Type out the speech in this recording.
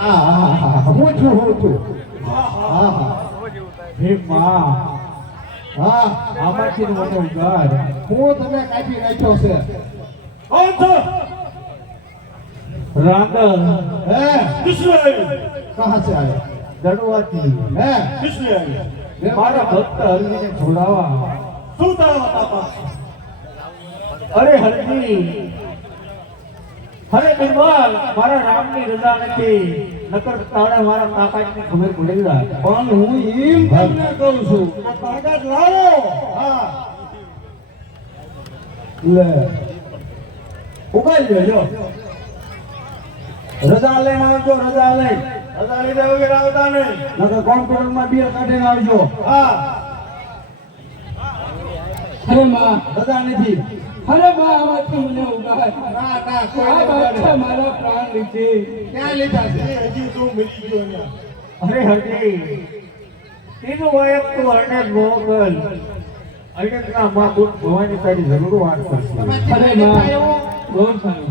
હું છું હે માં આમાંથી મને ઉગાર હું તમે કાપી નાખ્યો છે કોણ છો रांगल है किसने आई कहाँ से आए दड़वाती है किसने आई हमारा भक्त हल्दी ने छोड़ावा सुनता पापा अरे हल्दी अरे बिरबल मारा राम ની રજા નથી નકર તાણે મારા કાકાજી ને ખબર પડી જાય પણ હું એમ તમને કહું છું આ કાગળ લાવો હા લે ઉગાઈ લેજો રજા લઈને આવજો રજા લીધા વગર આવતા નહીં નકર કોમ્પ્યુટર માં બિલ કાઢીને આવજો હા અરે માં રજા નથી અરે બા આમાંથી મને ઉગાડ ના કોઈ બાદશાહ મારા પ્રાણ લીધે ક્યાં લીધા છે હજી તું મરી ગયો ને અરે હરજી તીનું એક તો હરને મોગલ અનેક ના માં ભવાની તારી જરૂર વાત કરશે અરે માં બહુ સારું